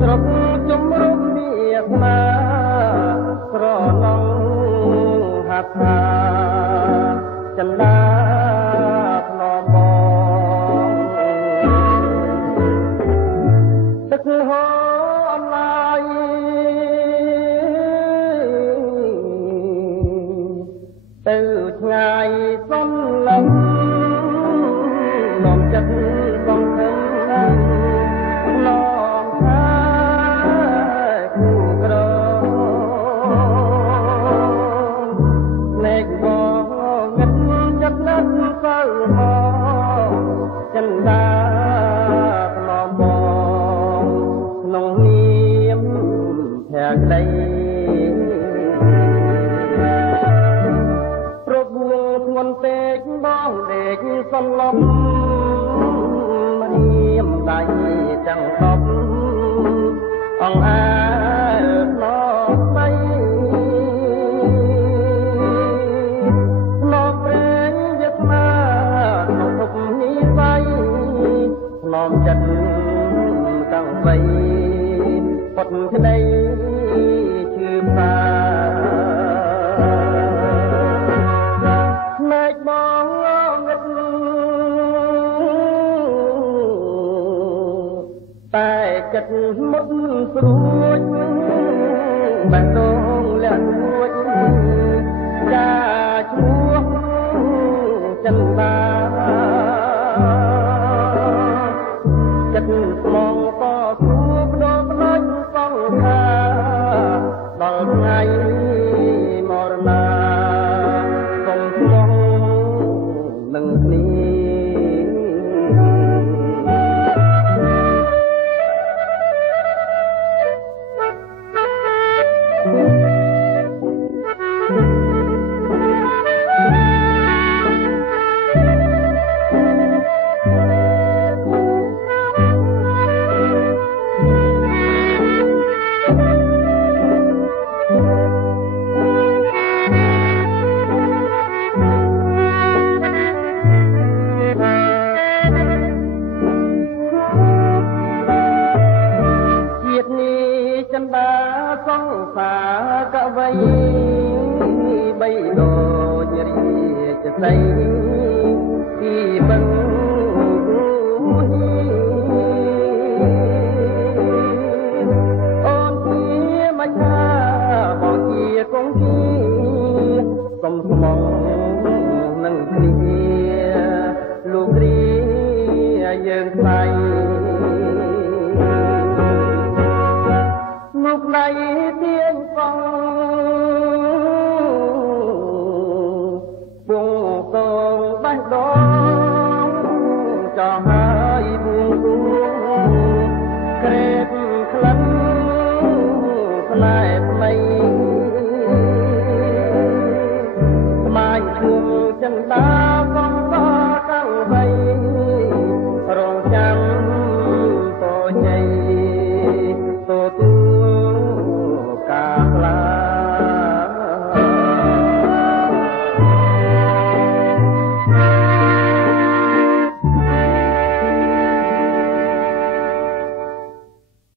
ស្រុកជំរុំវាសនាស្រឡងហាត់ថាចិន្តាធ្នមបងទឹកហូរអនឡាយទៅឆ្ងាយសំឡឹងនាំចិត្តសំខឹងនាំថាគូក្រណែកបងងឹតចិត្តណាស់សើមកចិន្តាធ្នមបងក្នុងនាមភក្តីប្រពួងធ្ងន់ពេកបងដេកសន្លប់រៀមដៃចាំងតបអង្អើណោស្ដីណោព្រេងយស្មាក្នុងភពនេះស្បៃឆ្លំចិត្តកង្វៃពុតក្ដីជឿបាណែកបងងឹតតែចិត្តមុតស្រួចបានដងលាក់រួចចាឈ្មោះចិន្តាចិត្តស្មងតគ្រូបដូរផ្លាច់សង្ខាដល់ថ្ងៃមរណាសូមស្មងនឹងគ្នាចិន្តាសង្សារកវៃបីដូចរាជសីពីបឹងអូនជាមច្ឆាបងជាកងជាសុំស្មងនឹងគ្នាលោកគ្រាយើងថ្លៃលោកណៃទៀងសងពងតងបេះដូងចោះហើយបួងបួងក្រេបក្លិនផ្លែថ្មីស្មាយឈួងចិន្តាបងតកង្វៃរងចាំពរជ័យទូ